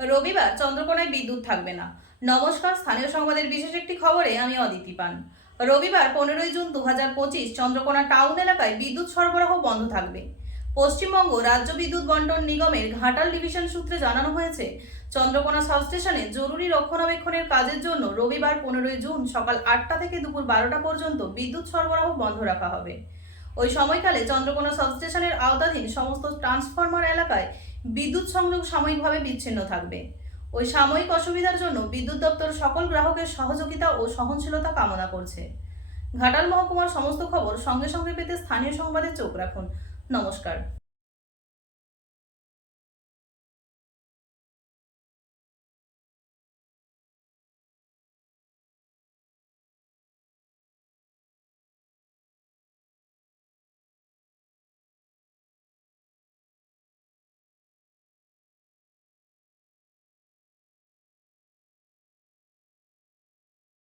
রবিবার চন্দ্রকোনায় বিদ্যুৎ থাকবে না। নমস্কার, স্থানীয় সংবাদের বিশেষ একটি খবরে আমি অদিতি পান। রবিবার পনেরোই জুন দু হাজার পঁচিশ চন্দ্রকোনা টাউন এলাকায় বিদ্যুৎ সরবরাহ বন্ধ থাকবে। পশ্চিমবঙ্গ রাজ্য বিদ্যুৎ বন্টন নিগমের ঘাটাল ডিভিশন সূত্রে জানানো হয়েছে, চন্দ্রকোনা সাবস্টেশনে জরুরি রক্ষণাবেক্ষণের কাজের জন্য রবিবার পনেরোই জুন সকাল আটটা থেকে দুপুর বারোটা পর্যন্ত বিদ্যুৎ সরবরাহ বন্ধ রাখা হবে। ওই সময়কালে চন্দ্রকোনা সাবস্টেশনের আওতাধীন সমস্ত ট্রান্সফরমার এলাকায় বিদ্যুৎ সংযোগ সাময়িকভাবে বিচ্ছিন্ন থাকবে। ওই সাময়িক অসুবিধার জন্য বিদ্যুৎ দপ্তর সকল গ্রাহকের সহযোগিতা ও সহনশীলতা কামনা করছে। ঘাটাল মহকুমার সমস্ত খবর সঙ্গে সঙ্গে পেতে স্থানীয় সংবাদে চোখ রাখুন। নমস্কার।